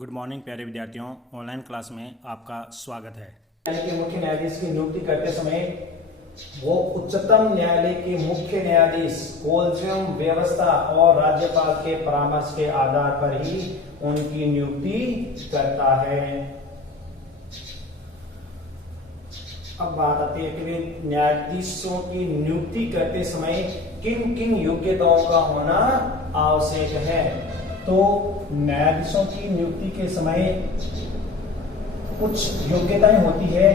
Good morning प्यारे विद्यार्थियों, online class में आपका स्वागत है। न्यायालय के मुख्य न्यायाधीश की नियुक्ति करते समय वो उच्चतम न्यायालय के मुख्य न्यायाधीश, कोलेजियम व्यवस्था और राज्यपाल के परामर्श के आधार पर ही उनकी नियुक्ति करता है। अब बात आती है कि न्यायाधीशों की नियुक्ति करते समय किन किन योग्यताओं का होना आवश्यक है। तो न्यायाधीशों की नियुक्ति के समय कुछ योग्यताएं होती है।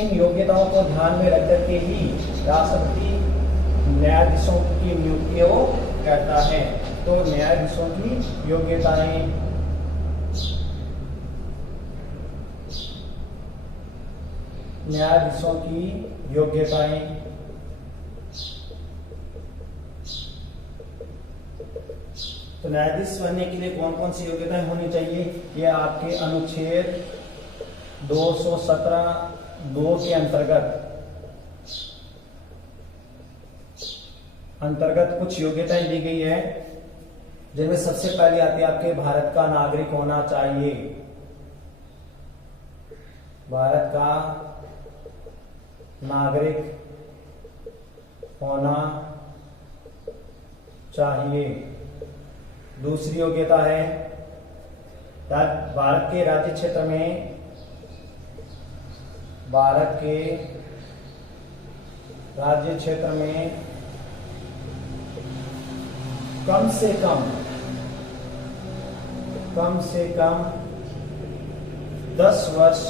इन योग्यताओं को ध्यान में रख करके ही राष्ट्रपति न्यायाधीशों की नियुक्ति को करता है। तो न्यायाधीशों की योग्यताएं, न्यायाधीशों की योग्यताएं तो न्यायाधीश बनने के लिए कौन कौन सी योग्यताएं होनी चाहिए, ये आपके अनुच्छेद 217(2) के अंतर्गत कुछ योग्यताएं दी गई है, जिनमें सबसे पहले आती है आपके भारत का नागरिक होना चाहिए। भारत का नागरिक होना चाहिए। दूसरी योग्यता है भारत के राज्य क्षेत्र में, भारत के राज्य क्षेत्र में कम से कम 10 वर्ष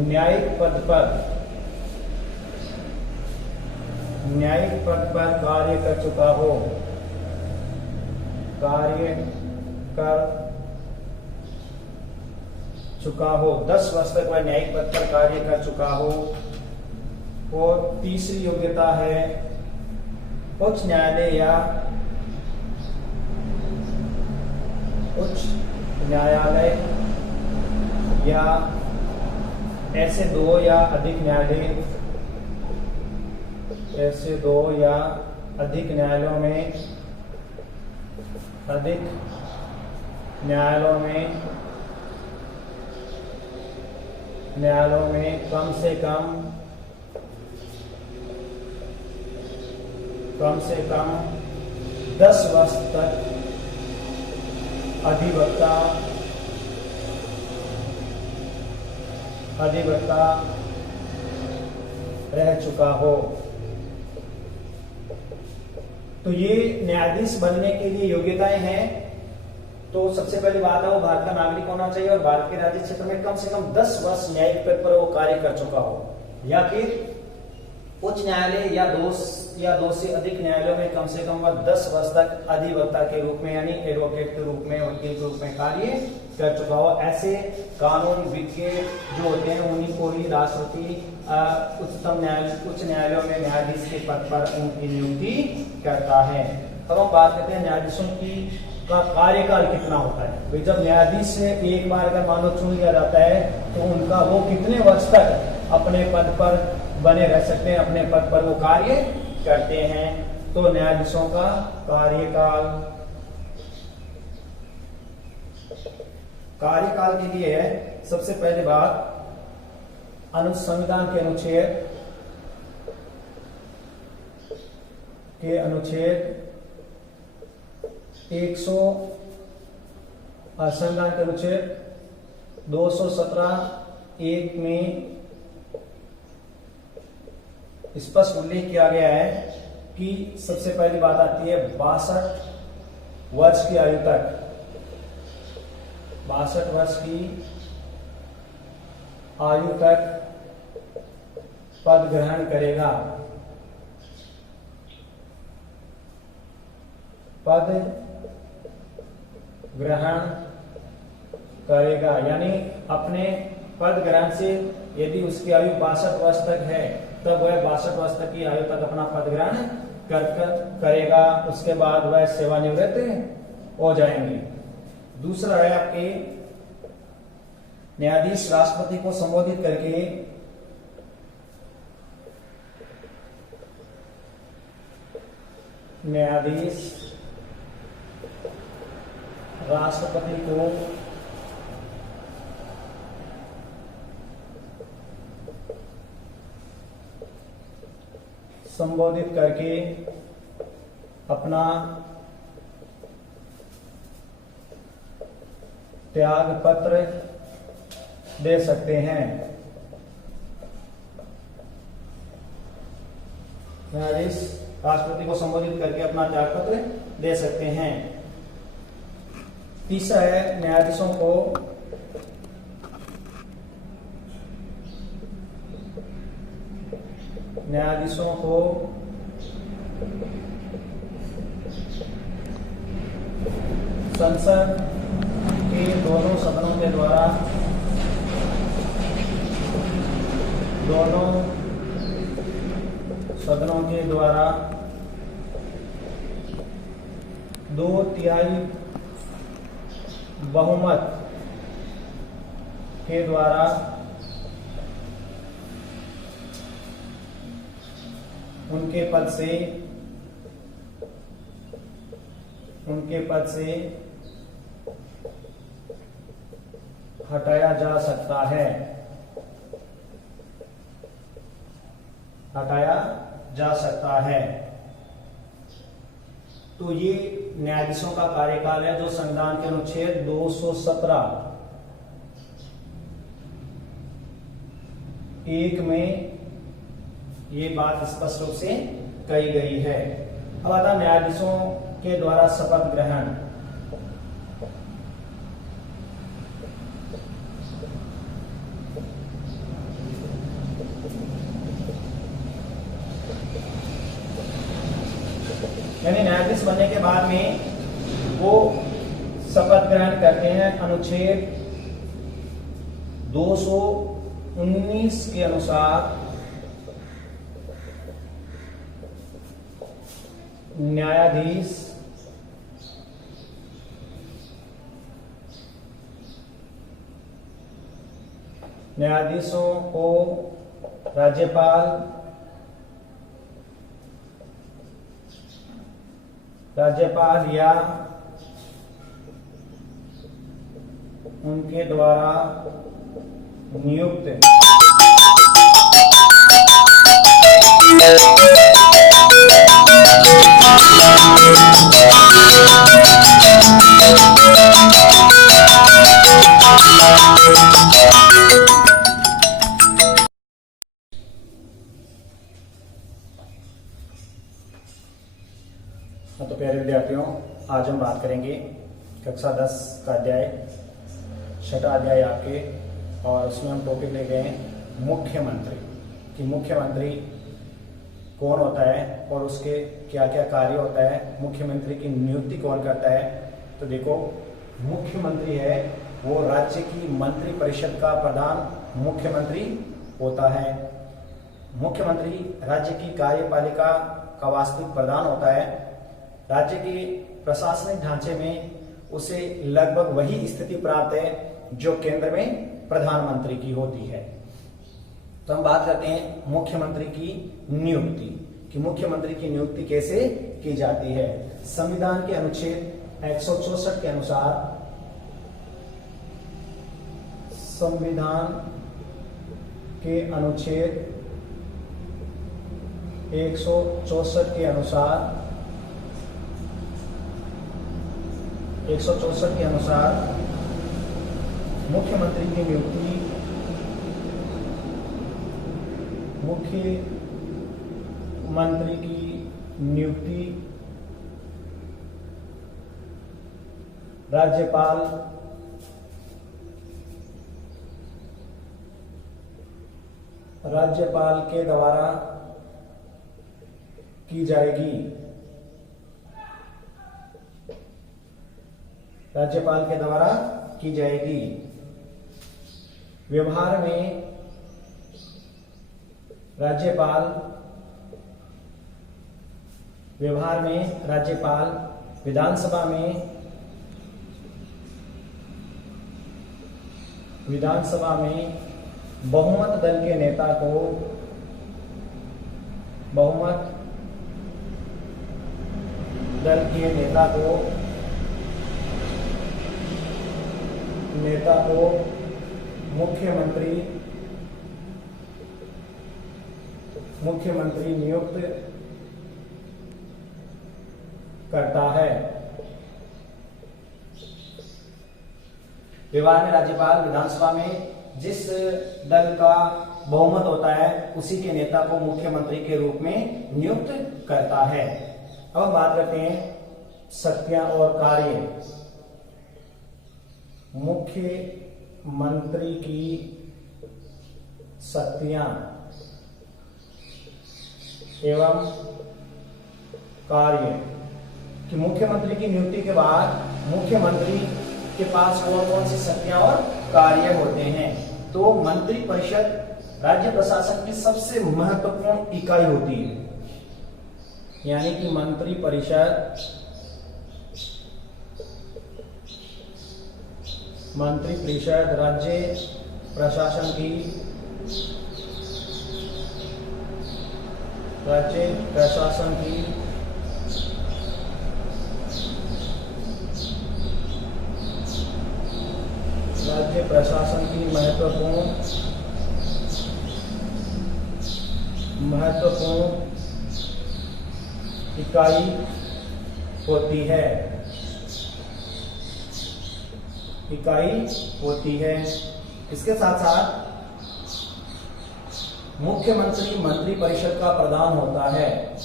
न्यायिक पद पर कार्य कर चुका हो, 10 वर्ष तक वह न्यायिक पद पर कार्य कर चुका हो। और तीसरी योग्यता है उच्च न्यायालय या ऐसे दो या अधिक न्यायालयों में कम से कम 10 वर्ष तक अधिवक्ता रह चुका हो। तो ये न्यायाधीश बनने के लिए योग्यताएं हैं। तो सबसे पहली बात है वो भारत का नागरिक होना चाहिए और भारत के राज्य क्षेत्र में कम से कम 10 वर्ष न्यायिक पद पर वो कार्य कर चुका हो, या फिर उच्च न्यायालय या दो से अधिक न्यायालयों में कम से कम वह 10 वर्ष तक अधिवक्ता के रूप में यानी एडवोकेट के रूप में, वकील के रूप में कार्य कर चुका हो। ऐसे कानून विज्ञ जो होते हैं उन्हीं को ही राष्ट्रपति उच्च न्यायालयों में न्यायाधीश के पद पर उनकी नियुक्ति करता है। अब हम बात करते हैं न्यायाधीशों का कार्यकाल कितना होता है। भाई जब न्यायाधीश से एक बार अगर मान लो चुन लिया जाता है तो उनका वो कितने वर्ष तक अपने पद पर बने रह सकते हैं, अपने पद पर वो कार्य करते हैं। तो न्यायाधीशों का कार्यकाल के लिए है सबसे पहले बात संविधान के अनुच्छेद 217(1) में स्पष्ट उल्लेख किया गया है कि सबसे पहली बात आती है 62 वर्ष की आयु तक, 62 वर्ष की आयु तक पद ग्रहण करेगा। यानी अपने पद ग्रहण से यदि उसकी आयु 62 वर्ष तक है तब वह 62 वर्ष तक की आयु तक अपना पद ग्रहण करेगा। उसके बाद वह सेवानिवृत्त हो जाएंगे। दूसरा है आपके न्यायाधीश राष्ट्रपति को संबोधित करके न्यायाधीश राष्ट्रपति को संबोधित करके अपना त्याग पत्र दे सकते हैं। न्यायाधीश राष्ट्रपति को संबोधित करके अपना त्याग पत्र दे सकते हैं। तीसरा है न्यायाधीशों को संसद के दोनों सदनों के द्वारा दो तिहाई बहुमत के द्वारा उनके पद से हटाया जा सकता है। तो ये न्यायाधीशों का कार्यकाल है जो संविधान के अनुच्छेद 217(1) में ये बात स्पष्ट रूप से कही गई है। अब आता न्यायाधीशों के द्वारा शपथ ग्रहण। यानी न्यायाधीश बनने के बाद में वो शपथ ग्रहण करते हैं अनुच्छेद 219 के अनुसार न्यायाधीश न्यायाधीशों को राज्यपाल या उनके द्वारा नियुक्त तो प्यारे विद्यार्थियों, आज हम बात करेंगे कक्षा 10 का अध्याय, छठा अध्याय आपके, और उसमें हम टॉपिक ले गए हैं मुख्यमंत्री कि मुख्यमंत्री कौन होता है और उसके क्या क्या कार्य होता है, मुख्यमंत्री की नियुक्ति कौन करता है। तो देखो, मुख्यमंत्री है वो राज्य की मंत्री परिषद का प्रधान मुख्यमंत्री होता है। मुख्यमंत्री राज्य की कार्यपालिका का वास्तविक प्रधान होता है। राज्य के प्रशासनिक ढांचे में उसे लगभग वही स्थिति प्राप्त है जो केंद्र में प्रधानमंत्री की होती है। तो हम बात करते हैं मुख्यमंत्री की नियुक्ति कि मुख्यमंत्री की नियुक्ति कैसे की जाती है। संविधान के अनुच्छेद 164 के अनुसार संविधान के अनुच्छेद 164 के अनुसार 164 के अनुसार मुख्यमंत्री की नियुक्ति राज्यपाल के द्वारा की जाएगी। राज्यपाल के द्वारा की जाएगी। व्यवहार में राज्यपाल विधानसभा में बहुमत दल के नेता को नेता को मुख्यमंत्री नियुक्त करता है। व्यवहार में राज्यपाल विधानसभा में जिस दल का बहुमत होता है उसी के नेता को मुख्यमंत्री के रूप में नियुक्त करता है। अब हम बात करते हैं शक्तियां और कार्य। मुख्यमंत्री की शक्तियां एवं कार्य कि मुख्यमंत्री की नियुक्ति के बाद मुख्यमंत्री के पास कौन कौन सी शक्तियां और कार्य होते हैं। तो मंत्री परिषद राज्य प्रशासन की सबसे महत्वपूर्ण इकाई होती है, यानी कि मंत्री परिषद राज्य प्रशासन की महत्वपूर्ण इकाई होती है। इसके साथ साथ मुख्यमंत्री मंत्री परिषद का प्रधान होता है।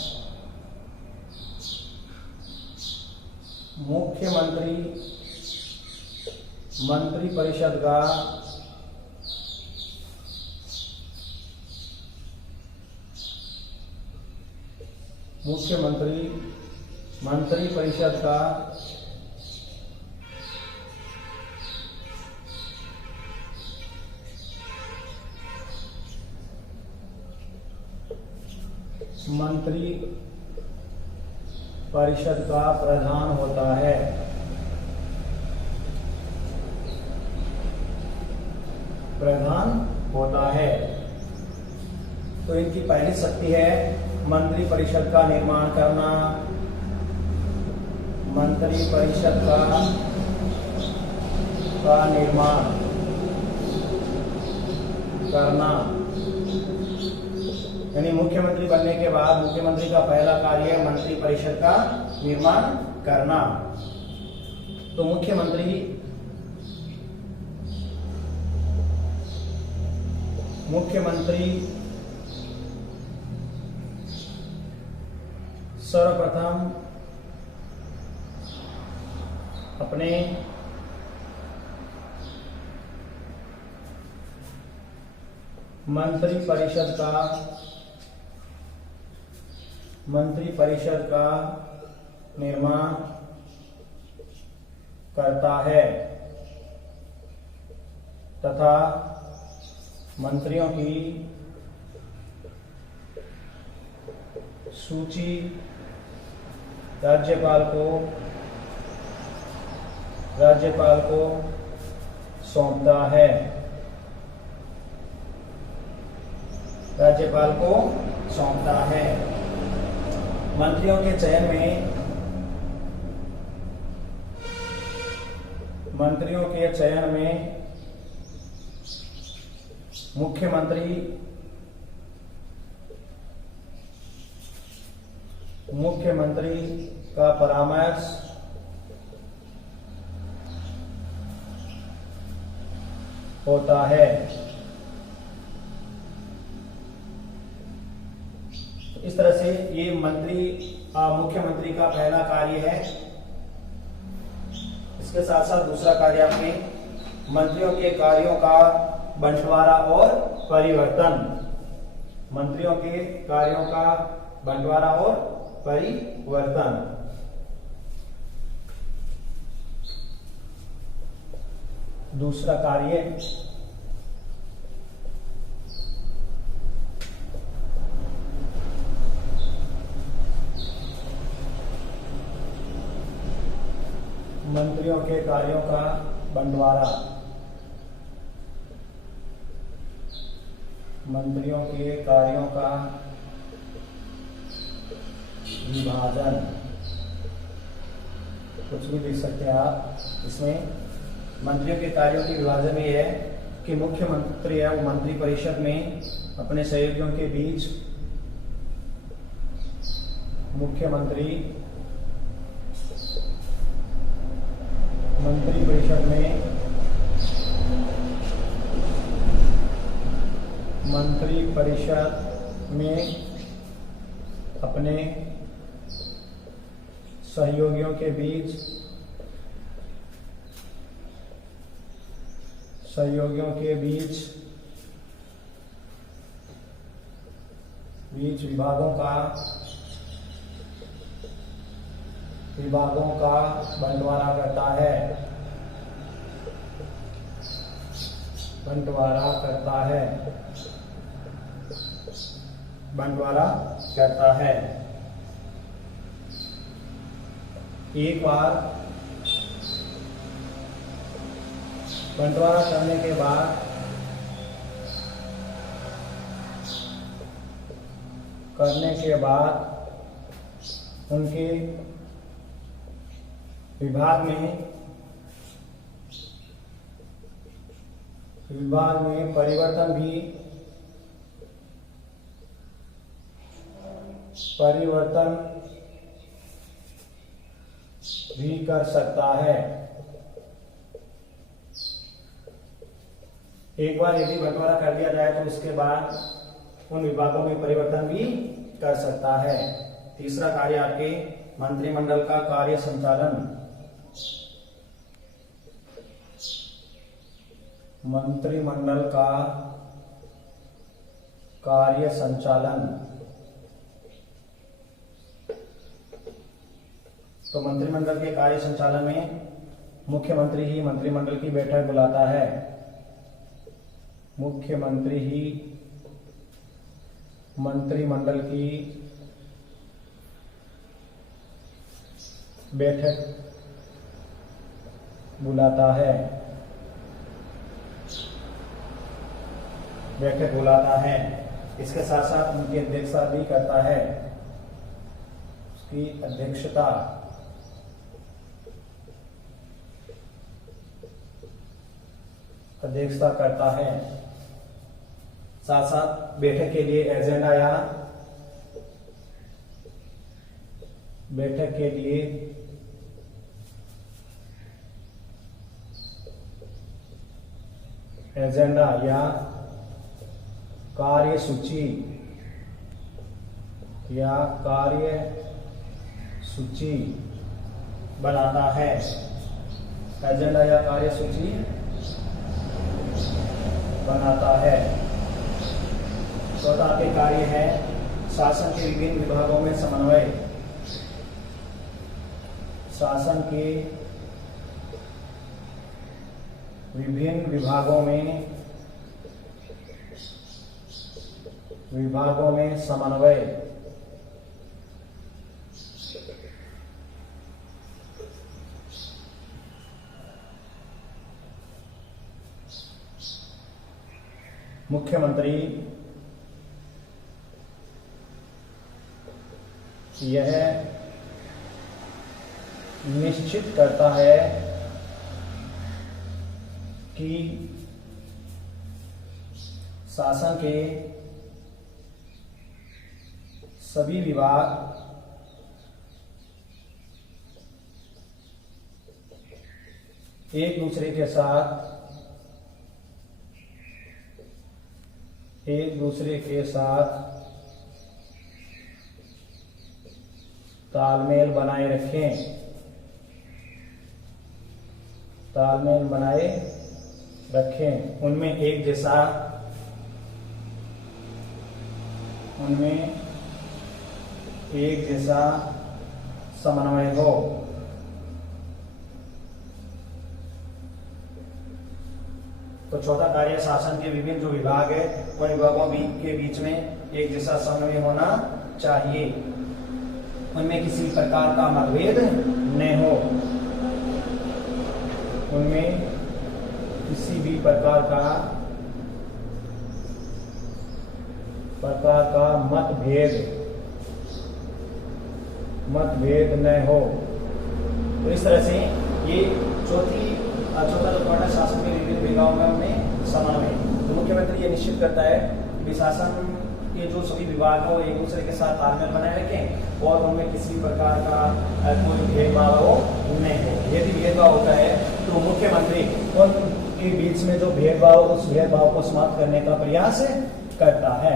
मुख्यमंत्री मंत्री परिषद का मंत्री परिषद का प्रधान होता है। तो इनकी पहली शक्ति है मंत्री परिषद का निर्माण करना। मंत्री परिषद का निर्माण करना, यानी मुख्यमंत्री बनने के बाद मुख्यमंत्री का पहला कार्य है मंत्री परिषद का निर्माण करना। तो मुख्यमंत्री सर्वप्रथम अपने मंत्री परिषद का निर्माण करता है तथा मंत्रियों की सूची राज्यपाल को सौंपता है। मंत्रियों के चयन में मुख्यमंत्री का परामर्श होता है। इस तरह से ये मुख्यमंत्री का पहला कार्य है। इसके साथ साथ दूसरा कार्य आपने मंत्रियों के कार्यों का बंटवारा और परिवर्तन। मंत्रियों के कार्यों का बंटवारा और परिवर्तन। दूसरा कार्य मंत्रियों के कार्यों का बंटवारा। मंत्रियों के कार्यों का विभाजन, कुछ भी लिख सकते हैं आप इसमें। मंत्रियों के कार्यों के विभाजन में यह है कि मुख्यमंत्री है वो मंत्री परिषद में अपने सहयोगियों के बीच मुख्यमंत्री मंत्री परिषद में अपने सहयोगियों के बीच विभागों का बंटवारा करता है। एक बार बंटवारा करने के बाद उनके विभाग में परिवर्तन भी कर सकता है। एक बार यदि बंटवारा कर दिया जाए तो उसके बाद उन विभागों में परिवर्तन भी कर सकता है। तीसरा कार्य आपके मंत्रिमंडल का कार्य संचालन। मंत्रिमंडल का कार्य संचालन। तो मंत्रिमंडल के कार्य संचालन में मुख्यमंत्री ही मंत्रिमंडल की बैठक बुलाता है। मुख्यमंत्री ही मंत्रिमंडल की बैठक बुलाता है। इसके साथ साथ उनकी अध्यक्षता भी करता है। उसकी अध्यक्षता करता है। साथ साथ बैठक के लिए एजेंडा या कार्यसूची बनाता है। एजेंडा या कार्यसूची बनाता है। चौथा के कार्य है शासन के विभिन्न विभागों में समन्वय। शासन के विभिन्न विभागों में समन्वय। मुख्यमंत्री यह निश्चित करता है कि शासन के सभी विभाग एक दूसरे के साथ तालमेल बनाए रखें। उनमें एक जैसा समन्वय हो। तो चौथा कार्य शासन के विभिन्न जो विभाग है उन विभागों के बीच में एक जैसा समन्वय होना चाहिए। उनमें किसी प्रकार का मतभेद न हो। उनमें किसी भी प्रकार का मतभेद न हो। तो इस तरह से ये चौथा जो पॉइंट निश्चित करता है कि शासन के जो सभी विभाग हो एक दूसरे के साथ तालमेल बनाए रखें और उनमें किसी प्रकार का कोई भेदभाव हो नहीं हो। यदि भेदभाव होता है तो मुख्यमंत्री उनके बीच में जो भेदभाव उस भेदभाव को समाप्त करने का प्रयास करता है।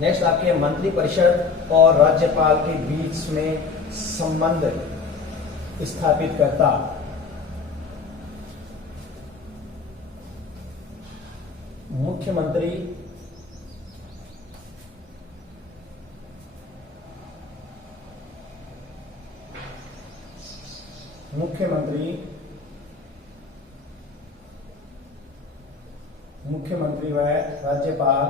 नेक्स्ट आपके मंत्री परिषद और राज्यपाल के बीच में संबंध स्थापित करता। मुख्यमंत्री व राज्यपाल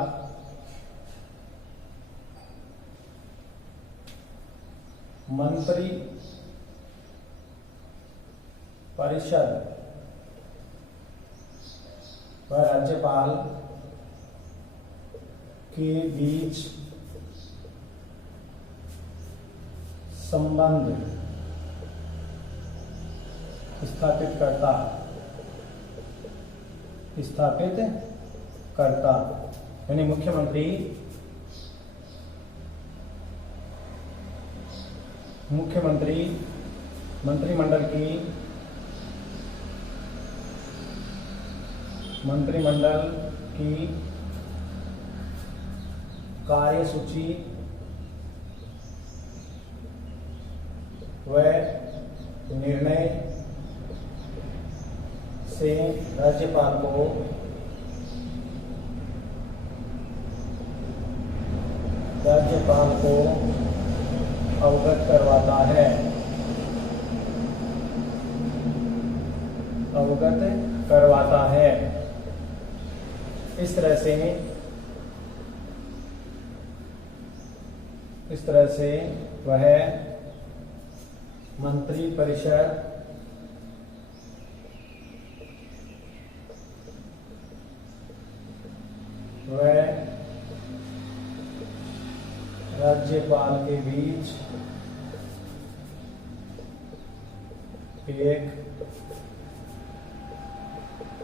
मंत्री परिषद व राज्यपाल के बीच संबंध स्थापित करता यानी मुख्यमंत्री मंत्रिमंडल की कार्यसूची व निर्णय से राज्यपाल को अवगत करवाता है। इस तरह से वह मंत्री परिषद व राज्यपाल के बीच एक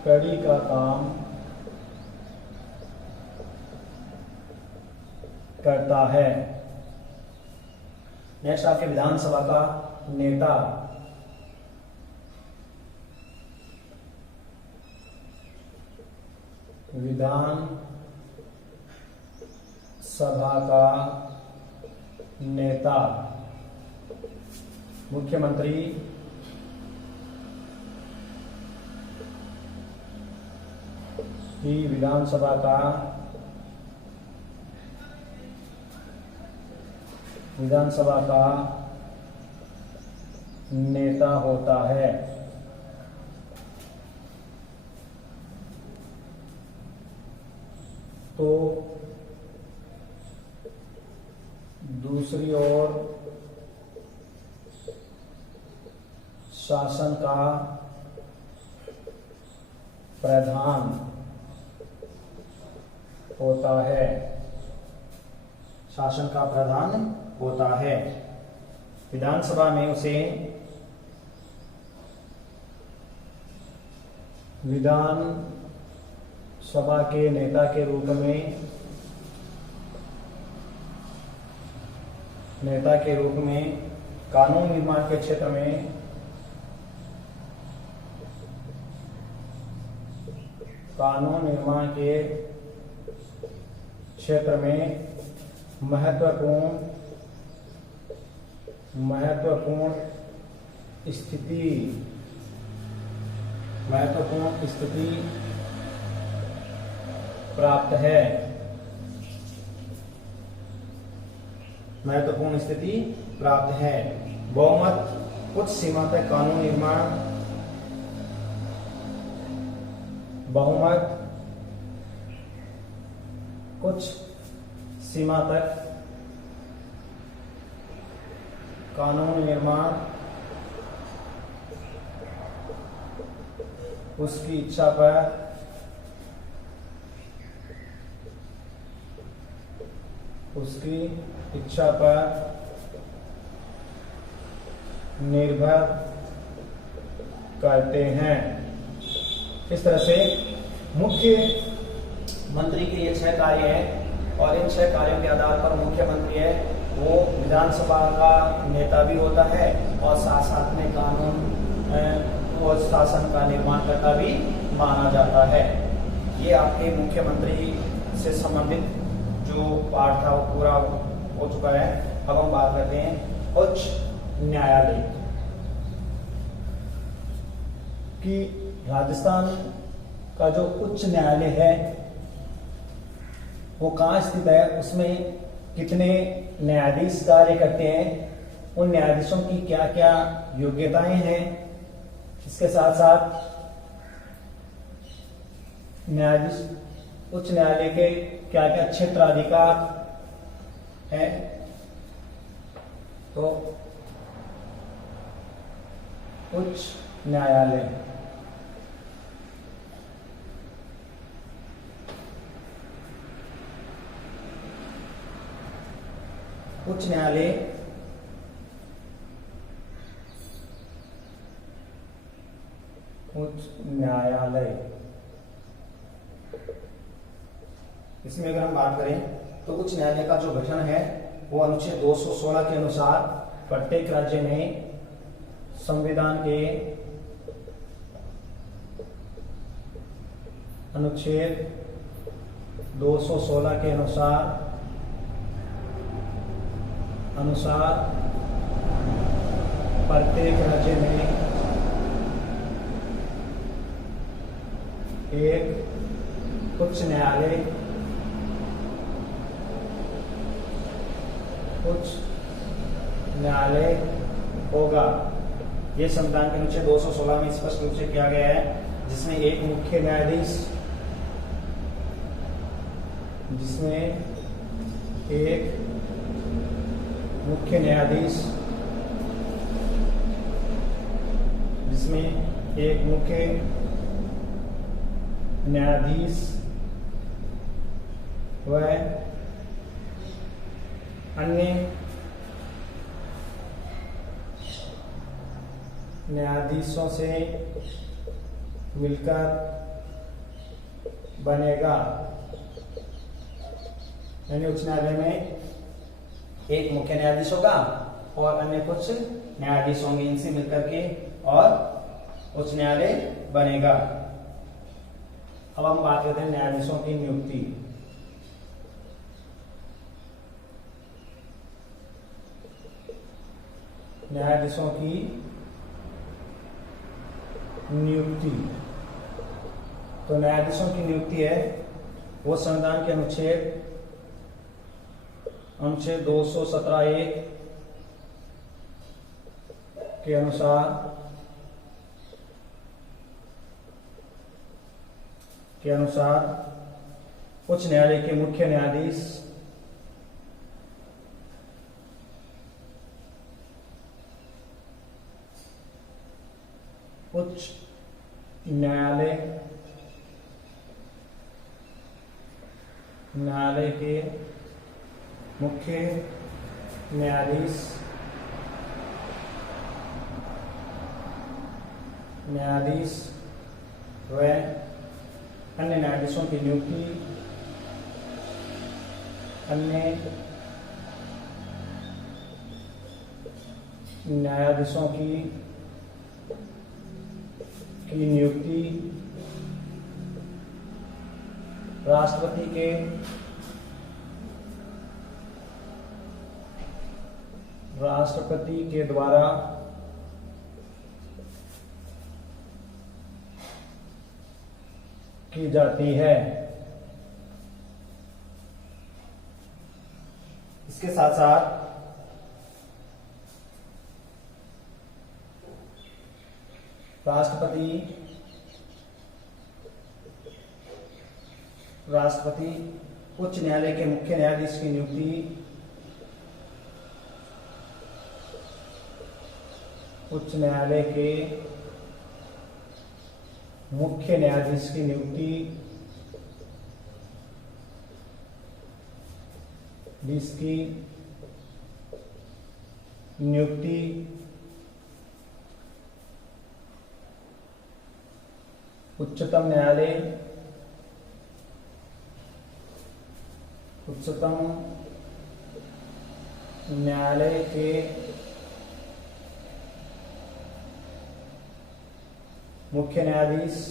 कड़ी का काम करता है। नेक्स्ट आपके विधानसभा का नेता। विधान सभा का नेता मुख्यमंत्री ही विधानसभा का नेता होता है। तो दूसरी ओर शासन का प्रधान होता है। विधानसभा में उसे विधान सभा के नेता के रूप में कानून निर्माण के क्षेत्र में महत्वपूर्ण स्थिति प्राप्त है। बहुमत कुछ सीमा तक कानून निर्माण उसकी इच्छा पर निर्भर करते हैं। इस तरह से मुख्य मंत्री के ये 6 कार्य हैं और इन 6 कार्यों के आधार पर मुख्यमंत्री है वो विधानसभा का नेता भी होता है और साथ साथ में कानून और शासन का निर्माण करता भी माना जाता है। ये आपके मुख्यमंत्री से संबंधित जो पाठ था वो पूरा हो चुका है। अब हम बात करते हैं उच्च न्यायालय की। राजस्थान का जो उच्च न्यायालय है वो कहाँ स्थित है, उसमें कितने न्यायाधीश कार्य करते हैं, उन न्यायाधीशों की क्या क्या योग्यताएं हैं, इसके साथ साथ न्यायाधीश उच्च न्यायालय के क्या क्या क्षेत्राधिकार है। तो उच्च न्यायालय उच्च न्यायालय इसमें अगर हम बात करें तो उच्च न्यायालय का जो गठन है वो अनुच्छेद 216 के अनुसार प्रत्येक राज्य में संविधान के अनुच्छेद 216 के अनुसार प्रत्येक राज्य में एक उच्च न्यायालय होगा। यह संविधान के अनुच्छेद 216 में स्पष्ट रूप से किया गया है, जिसमें एक मुख्य न्यायाधीश व अन्य न्यायाधीशों से मिलकर बनेगा। यानी उच्च न्यायालय में एक मुख्य न्यायाधीश होगा और अन्य कुछ न्यायाधीश होंगे, इनसे मिलकर के और उच्च न्यायालय बनेगा। अब हम बात करते हैं न्यायाधीशों की नियुक्ति। न्यायाधीशों की नियुक्ति तो न्यायाधीशों की नियुक्ति है वो संविधान के अनुच्छेद 217(1) के अनुसार उच्च न्यायालय के मुख्य न्यायाधीश उच्च न्यायालय के मुख्य न्यायाधीश व अन्य न्यायाधीशों की नियुक्ति अन्य न्यायाधीशों की नियुक्ति राष्ट्रपति के द्वारा की जाती है। इसके साथ साथ राष्ट्रपति उच्च न्यायालय के मुख्य न्यायाधीश की नियुक्ति उच्च न्यायालय के मुख्य न्यायाधीश की नियुक्ति उच्चतम न्यायालय उच्चतम न्यायालय के मुख्य न्यायाधीश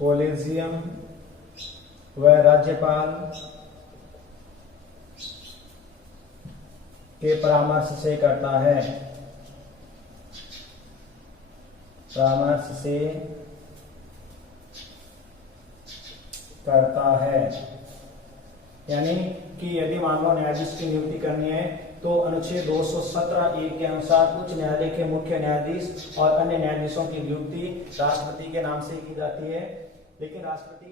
कॉलेजियम व राज्यपाल के परामर्श से करता है, यानी कि यदि मान लो न्यायाधीश की नियुक्ति करनी है तो अनुच्छेद 217(1) के अनुसार उच्च न्यायालय के मुख्य न्यायाधीश और अन्य न्यायाधीशों की नियुक्ति राष्ट्रपति के नाम से की जाती है, लेकिन राष्ट्रपति